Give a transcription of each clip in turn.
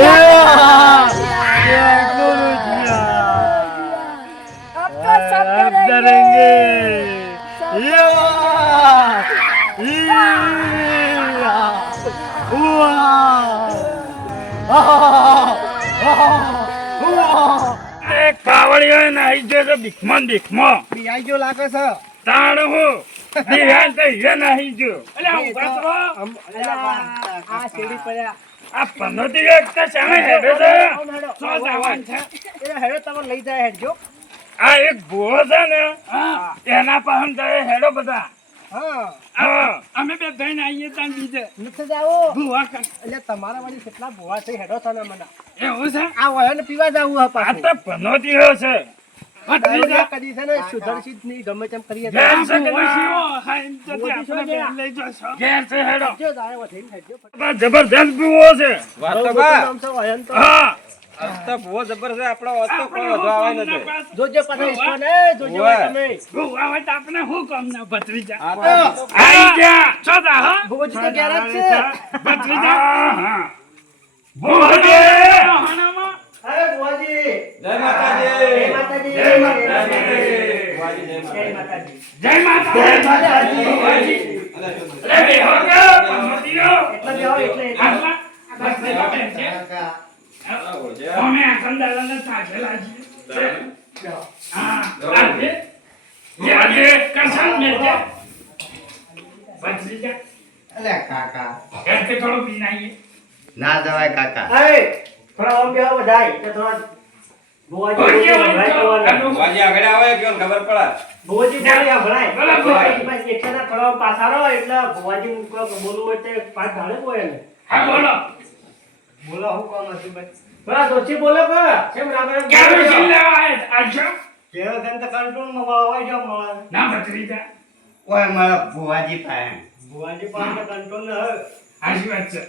अब डरेंगे કાવળિયો નાઈ ગયો તો ભીખમાં બિહાઈ ગયો લાગે છે. તાણ હું બિહાર તો હીરા નાહી ગયો અલ્યા ઉભા તો આ સીડી પડ્યા. આ પનોતી એક તો સામે હેડે છે સો જવાન છે એ હેડો તમે લઈ જાય હેડજો. આ એક ભૂવો છે ને એના પાહન જાય હેડો બધા હા અમે બે થઈને આવીએ ત્યાં બીજે નથી જાવો. ભૂવા એટલે તમારા વાળી કેટલા ભૂવા છે હેડો તને મને. એવું છે આ વયન પીવા જાવું હે આ પાછું. તો પનોતીઓ છે દારૂ કદી છે ને સુધરશીત નહીં ગમે તેમ કરીએ તો. ઘેર છે કે ઘેર છે હેડો જો જાય વધીને હેડજો. જબરદસ્ત ભૂવો છે બહુ નામ છે વયન તો. હા જોજો પાછા ઈશ્વર ને જોજો તમે. ભૂવા હોય તો આપણે શું કામ ના ભત્રીજા આઈ ગયા છો તા હા ભોજી તો ઘેર જ છે. ભત્રીજા હા ભૂવા હાનામાં અરે ભુવાજી જય માતાજી. જય માતાજી. જય માતાજી. જય માતાજી. જય માતાજી ભૂવાજી અરે બેહો કે પનોતીઓ એટલે બેહો એટલે આટલા બસ બેહો બેન છે અમે આ કંદાલાને સાચેલા છીએ હા આજે આજે કરશન મેજે ભત્રીજા અલે કાકા ઘર કે થોડું પીનાઈએ ના જવાય કાકા. એ થોડા આમ બેહો બધાય એટલે થોડા ભુવાજી ભણાય કરવાનું. વાજી આગળ આવે કેમ ખબર પડે. ભુવાજી બોલી આ ભણાય. બોલો, બોલો. પછી એકસાથે થોડા પાછા રહો એટલે ભુવાજી બોલવું હોય તે પાછ ઢાળે બોલે ને. હા બોલો બોલો હું કામ હતું ભાઈ. બરા દોશી બોલો કે કેમ રાગરે ક્યારે ચિલ્લા આજો કેવો તેમ તો કંટ્રોલ માં વાવાઈ જાવ મળે. ના ભત્રીજા ઓય મારા ભુવાજી પાસે. ભુવાજી પાસે કંટ્રોલ ન હોય. આજી વાત છે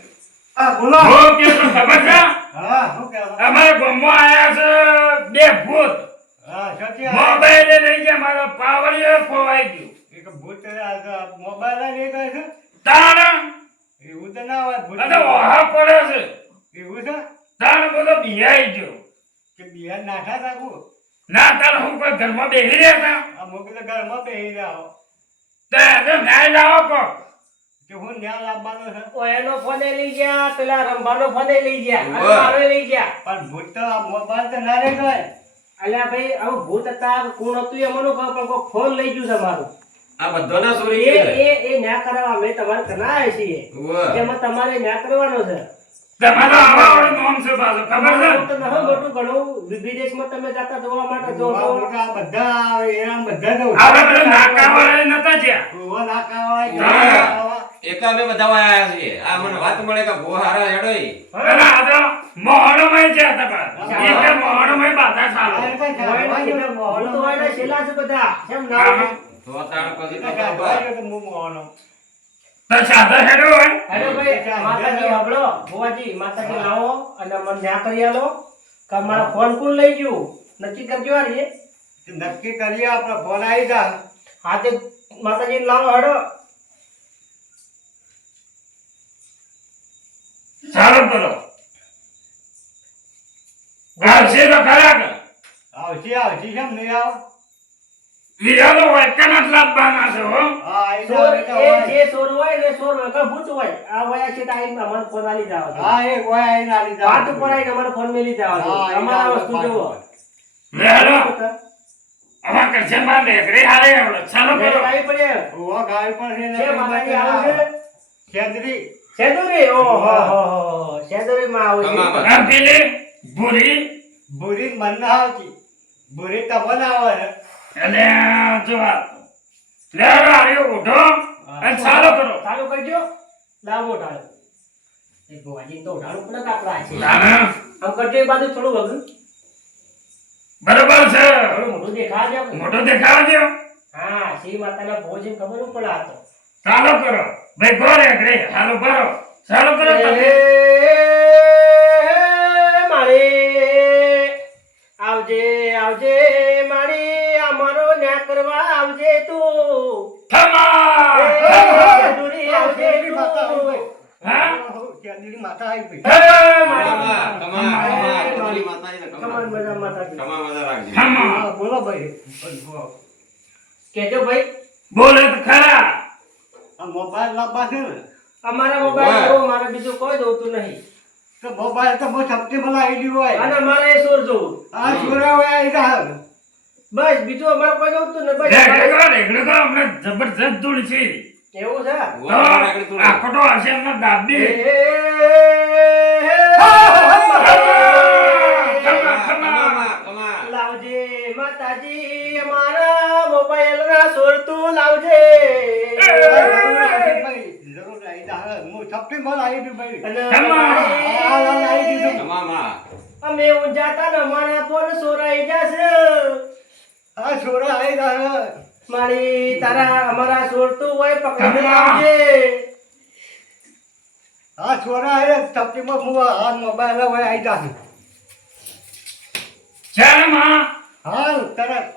આ બોલો. હો કે તો ખબર છે હા શું કહેવા. અમારે ગામમાં આયા છે બે ભૂત હા સત્ય. મોબાઈલ લઈ ગયા મારો પાવરિયો ખોવાઈ ગયો એક ભૂત આ મોબાઈલ લઈ ગયો છે. તાણ એવું તો ના હોય ભૂત. આ તો ઓહા પડે છે એવું છે તાણ બધો બિહાઈ ગયો કે બિહાર નાખા રાખું. ના તાર હું કોઈ ઘરમાં બેહી રહ્યા આ મોકલે તો ઘરમાં બેહી રહ્યા હતા તો ન્યાય લાવો કો કે હું ન્યા લાવવાનો છે. એનો ફોને લઈ ગયા પેલા રંભાનો ફોને લઈ ગયા અને વાહ. મારો લઈ ગયા. પણ ભૂત તો આ મોબાઈલ તો ના રે ગયો. અલ્યા ભાઈ આવું ભૂત હતા કોણ હતું એ મને ખબર પણ કોઈ ફોન લઈ ગયું છે મારું. આ બધાના ચોરી એ છે. એ એ ન્યા કરવા અમે તમારે કના આવ્યા છીએ ઉવ્વ. એમાં તમારે ન્યા કરવાનો છે. તમારો આવાવાળું નામ છે બાજુ ખબર છે તો ન હોય મોટું ઘણું વિદેશમાં તમે જતા જોવા માટે જો આ બધા એના બધા જ આ બધું નાકાવાળા નતા જ્યાં ભૂવા નાખા હોય હા. એકા અમે બધા આયા છીએ. આ મને વાત મળે કે ભો હારા હેડો ઈ. પેલા આ તો મોહણમાં જ્યાં હતા બા. એટલે મોહણમાં બાધા ચાલુ ભૂત હોય ને છેલ્લા છે બધા કેમ ના હા. હોય? તો તાણ પછી તો ખબર. તો સાદા હેડો હોય હેલો ભાઈ માતાજી સાંભળો ભુવાજી માતાજી લાવો અને મને ન્યા કરી આલો કે મારા ફોન કોણ લઈ ગયું નક્કી કરજો આ રે નક્કી કરીએ આપણે ફોન આવી જા. હાથે માતાજી લાવો હેડો ચાલુ કરો ગાવશે તો ખરા કે આવશે કેમ નહીં આવ. વિરાલો હોય કનટ લાવવાના છે હો હા આવી ચોર જાવ એ જે ચોર હોય ને ચોર હોય કે ભૂત હોય આ વયા છે તાઈ મને ફોન આલી જાવ હા એક હોય આવીને આવી જાવ. વાત ઉપર આવીને અમારો ફોન મેલી જાવ હા, એ અમારા જાવ, વસ્તુ વાત જોવો ઉપર. લેડો આવા કરશે માં લેકડી હારે આવડે ચાલુ કરો આવી પડે ભૂવા ગાય પણ છે ને છે માતાજી આવે છે છેદરી. સેદુરી ઓહો હો સેદુરી માં આવું આમાં છે આ પેલી ભૂરી ભૂરી મન ના આવતી. ભૂરી તમને આવે છે. અને જો આ લેડો આર્યો ઉઠો અને ચાલુ કરો ચાલુ કરજો લાવો ઢાળો એ ભુવાજી તો ઢાળો પણ કાપડા છે તાના આમ કરજો એ બાજુ થોડું વગર બરોબર છે થોડું મોટું દેખાડજો મોટો દેખાડજો હા શ્રી માતાના ભોજન ખબર ન પડે આ તો ચાલુ કરો ભાઈ ગોરે ગરે હાલો ભરો ચાલુ કરો તમે મારી આવજે આવજે મારી અમારો ન્યા કરવા આવજે તું થમા દૂરી આવજે માતા આવી તું ગઈ. હા છેદરી માતા આવી ગઈ. હે મારી આમાં ભાઈ કેજો ભાઈ બોલે તો ખરા. આ મોબાઈલ લાવવા છે ને અમારા મોબાઈલ જો મારે બીજું કોઈ જોતું નહીં તો મોબાઈલ તો બહુ સસ્તી માં આવી ગયું હોય અને મારે એ સોર જોવું આ છોરા હોય આવી રહ્યા બસ બીજું અમારે કોઈ જોતું ને બસ રેગડે તો અમને જબરજસ્ત ધૂળ છે. એવું છે તો આખો તો હશે એમને દાબી. લાવજે માતાજી અમારા મોબાઈલ ના સોર તું લાવજે જરૂર આવી રહ્યા હું સસ્તી માં આવી ગયું ભાઈ અને આવી દીધું તમામા અમે ઊંઝાતા ને અમારા ફોન સોરાઈ જશે આ છોરા આવી રહ્યા મારી તારા અમારા સોર તું હોય પકડી લાવજે આ છોરા આવી સસ્તી માં હું આ મોબાઈલ હોય આવી રહ્યા ચાલ માં હાલ તરત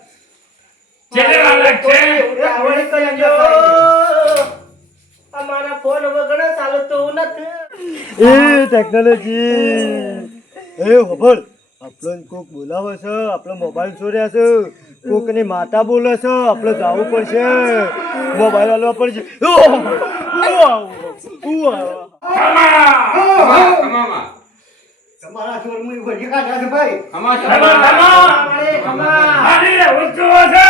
ચલે વાલા છે. આવડે કરજો અમારા ફોન વગર ચાલતું નથી એ ટેકનોલોજી એ ખબર આપણને કોક બોલાવે છે આપણો મોબાઈલ ચોર્યા છે કોકની માતા બોલે છે આપણે જવું પડશે મોબાઈલ આલવા પડશે તમામા તમારા ચોર મુઈ વધી કાઢ્યા છે ભાઈ અમા અમારે ખમા અરે ઊંચો છે.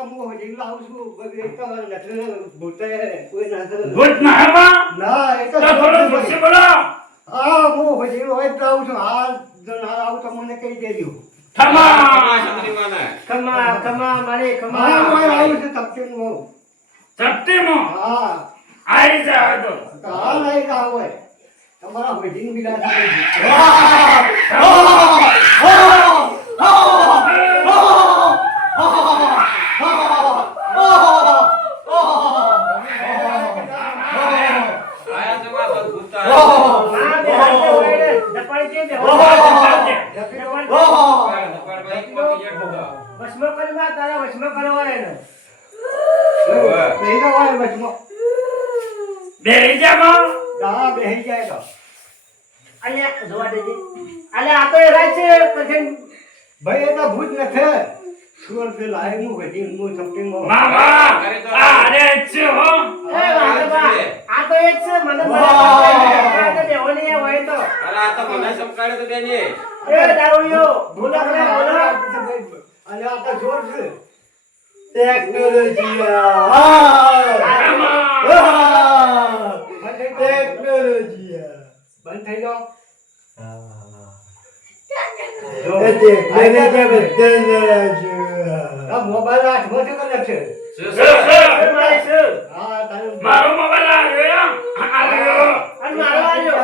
હું વધી લાવું છું બધી એક તો નથી ભૂતે કોઈ નથી ભૂત ના હવા ના એ તો તો થોડું ખુશી બોલો. હા હું વધી હોય જ લાવું છું હાલ જો ના આવું તો મને કહી દેજો ખમા ખમા ખમા મારે હા ખમા હું આવું છું તપતી હું ચપટીમાં હા આવી જાય તો હાલ નહીં કા હોય તમારા વધી બિલા હા બે હાથે હોય ને ધપાડી દે વસમાં કરવા તારા વસમાં કરવા એને બેહી હોય બચમાં બેહી જા માં. હા બેહી જાય તો અલ્યા જોવા દેજે અલ્યા આ તો એ રાજ છે પછી ભાઈ એ તો ભૂત નથી સુર પે લાય હું વધી હું સમથિંગ મામા અરે છે હો. એ વાંધા આ તો એક છે મને આ તો દેવની હોય તો એ દારૂડિયો બોલો કરે બોલો અને આ તો જોર છે ટેકનોલોજી ટેકનોલોજી બંધ થઈ જાઓ મોબાઈલ હાથમાં છે કદાચ છે મારે છે હા તારું મારો મોબાઈલ આવ્યો આવ્યો. અને મારો આવ્યો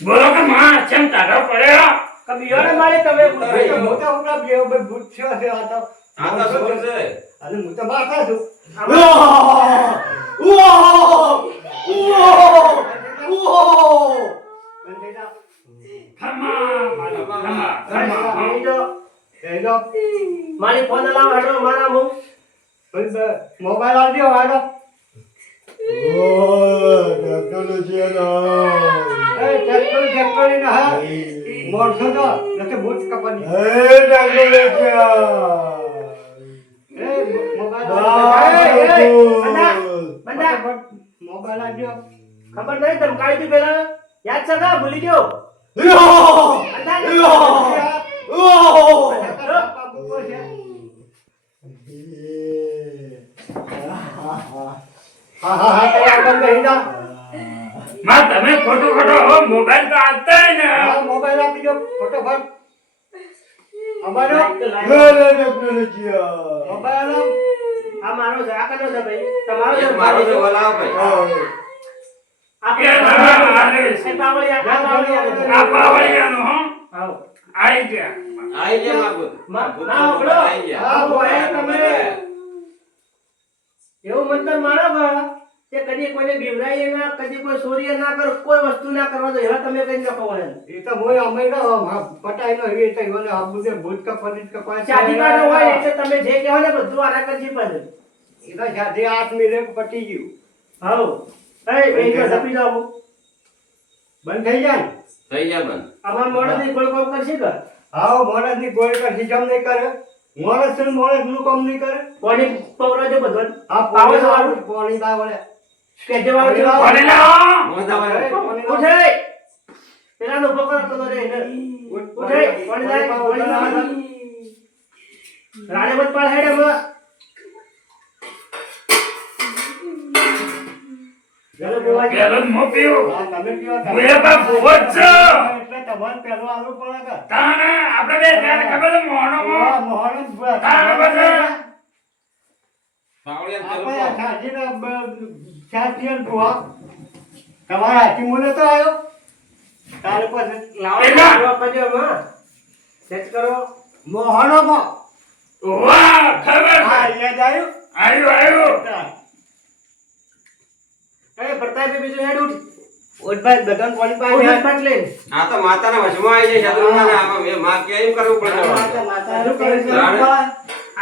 બોલો કે માં ચમ તારો પડ્યો. કબીઓને મારે તમે ભાઈ તો પૂછો મોટા મોટા બે ભૂત છે આ તો અને હું તો બાકા છું બંધ થઈ જાઓ ખમા મારો ખમા ખમા. એ જો એ જો મારી ફોન લાવ હડો મારા મુ મોબાઈલ આવજો હાલો ટેકનોલોજી ના હા મોરસો તો નથી ભૂત કપની બંદા મોબાઈલ આવજો ખબર નહીં તમ કાઈ દી પેલા યાદ છે કા ભૂલી ગયો માં તમે ખોટું ખોટો હો મોબાઈલ તો આપતા હે ને. મોબાઈલ આપી દો ફટોફટ અમારો મોબાઈલ આ મારો છે આ કનો છે ભાઈ તમારો છે મારો છે વલાવ ભાઈ આપણે આ પાવળિયા આ પાવળિયાનો હો આવો આઈ ગયા. આઈ ગયા ના ઓગળો આ મોબાઈલ તમે એવું મંતર મારો બા કે કદી કોઈને બીવરાઈએ ના કદી કોઈ ચોરીએ ના કરો કોઈ વસ્તુ ના કરવા દો એવા તમે કઈ નકો વળે એ તો મોય અમેરિકા પટાઈ નો એ તો મને આ બધે ભૂત કા પનિત કા પાછા શાદી વાળો હોય એટલે તમે જે કહેવો ને બધું આના કરજી પડે એ તો શાદી હાથ મિલે પટી ગયું હાઉ એ બેન તો જપી જાવ બંધ થઈ જાય ને? થઈ ગયા બંધ. અમાર મોઢાથી કોઈ કોમ કરશે કે આવો મોણસની કોઈ કરશી કેમ નહીં કરે? મોણસ છે ને મોણસનું કામ નહીં કરે? પાણી પવરાજો બધું આ પાવર પાણી વાળું પાણી લાવડે. સ્કેચ વાળું પાણી લાવો. મોઢા વાળા. ઉઠે પેલા નો પકડ તો રે ને ઉઠે પાણી લાય રાડે મત પાડ હેડે માં ચલો બોવાજી પેલો જ મો પીવું. હા, તમે પીવો તમે. હું એ બા ભૂવો જ છું. એટલે તમારે પહેલો આલવું પડે કે? તાને આપણે બે ત્યારે ખબર છે મોહણોમાં. હા, મોહન જ તાને પછી પાવડિયા આપણે તેલ ખાજીના શાસ્ત્રીય ભુવા. તમારા હાથી મુલે તો આવ્યો તારે પછી લાવો એલા. લાવો કરજો માં સેટ કરો મોહનોમાં. વાહ, ખબર હા, છે. યાદ આવ્યું? આવ્યું. એ ભરતાઈ બે બીજું હેડ ઉઠ ઓટભાઈ બધાને પાણી પાઈ ઉઠ દે. પાટ લે આ તો માતાના વશમાં આવી જાય શત્રુના ને આમાં મેં માં કે એમ કરવું પડે માતા તમારે. માતાનું કરે છે. જાણે.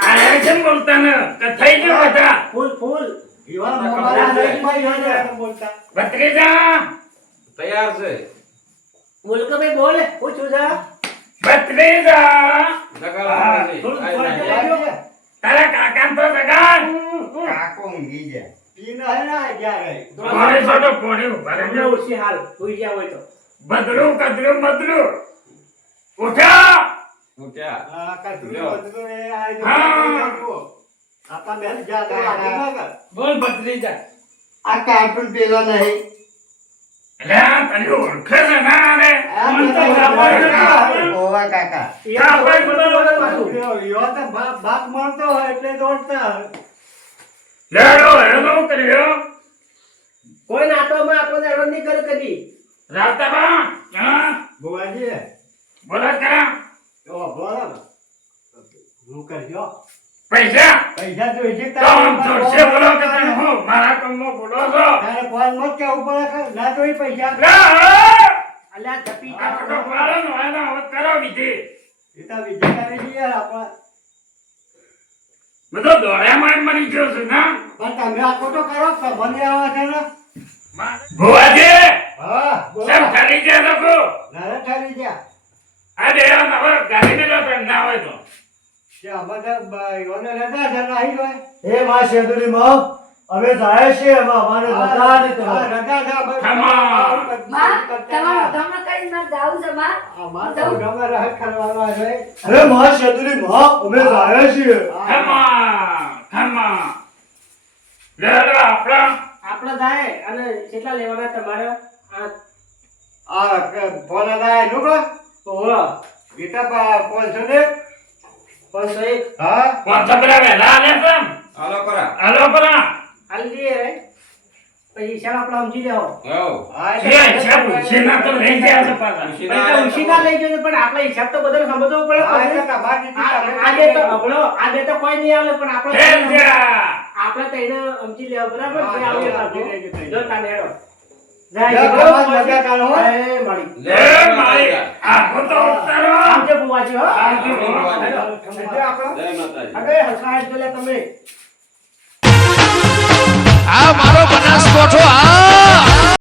આયા કેમ બોલતા ને કે થઈ ગયું બધા. ફૂલ ફૂલ એવા મોબાઈલ નહીં પાઈ હોય ને બોલતા. ભત્રીજા, તૈયાર છે. બોલ કે ભાઈ બોલ પૂછું જા ભત્રીજા, દગાડો પડે છે. થોડું આઈ થોડું જાય. લેજો. તારા કાકાને તો જગાડ. કાકો ઊંઘી જાય. ઈ ના હે ના જ્યારે. કોણે છોટો કોણે ઉભા રહેજો. હમણાં ઉઠશે હાલ સુઈ ગયા હોય તો બદલું કદલું મદલું. ઉઠા. ઉઠ્યા. આ કચરું લ્યો. બધું એ આ જો હા. નાખો. આપણા બેન જાતે રાખી નાખે. બોલ ભત્રીજા. આ કાર્ટૂન પેલો નહીં. લે, તને ઓળખે છે ના રે? આ મને તો બધા ખબર નથી. ઓવા કાકા. કા ભાઈ બોલો પાછું. યો તો બાપ મળતો હોય એટલે દોડતા હોય. લેડો હેલો કર્યો. કોઈ નાટોમાં આપણને હેરાન નહીં કરે કદી રાતાબા, હા, ભુવાજી, બોલો કરા. ઓ બોલો ને. હું કરજો. પૈસા પૈસા તો હજી તો આમ જોરશે બોલો કે તને હું મારા કામમાં બોલો છો. તારે ફોન મત કેવું પડે કે ના તો ઈ પૈસા. લે, અલ્યા ધપી આ તો પાડો ને એનો હવે કરો વિધિ. એ તો વિજય કરી દઈએ આપણા. બધો દોડ્યામાં એમ મરી ગયો છું ના. પણ તમે આ ખોટો કરો કે મને આવા છે ને. ભુવાજી, હા બોલો. કેમ ઠરી ગયા લોકો? નારે ઠરી ગયા. આ બે હવે ગાડી મેલો તો ના હોય તો. કે અમે તો યોને લેતા છે ને અહીં હોય. એ માં શેદુરી માં અમે જાય છે એમાં અમારે રજા ને તો રજા છે અમે ખમા. માં તમારો ધમણ કરીને મારે જાવું છે માં અમાર તો ગમે રહે કરવાનો છે. અરે માં શેદુરી માં અમે જાય છીએ. ખમા. લેડો આપણા. આપણે જાય અને કેટલા લેવાના તમારે આ ફોન આયા જોકો. ઓહો ગીતા 500 501 હા કોણ પેલા વહેલા આલે છે? હાલો કરા. હાલો પરા. હાલ દઈએ રે પછી હિસાબ આપણે સમજી લેવો હઉ. હા છે છે પૂછીના તો લઈ ગયા છે પાછા. એટલે ઉછીના લઈ જજો પણ આપણે હિસાબ તો બધાને સમજવો પડે પછી. આજે તો હમણો આજે તો કોઈ નહીં આવે પણ ખેલ આપણે જા. આપણે તો એને સમજી લેવા બરાબર હા, જે હા, આવે હા, એ સમજી લેજો. જો તાને હેડો જય જાય ભગવાન, મજા કરો, હો. એ મળી લે મારી આખો તો ઉતારો. આવજો બુવાજી હો આવજો. જય માતાજી. અરે હસવાટ જોલે તમે આ મારો બનાસકોઠો આ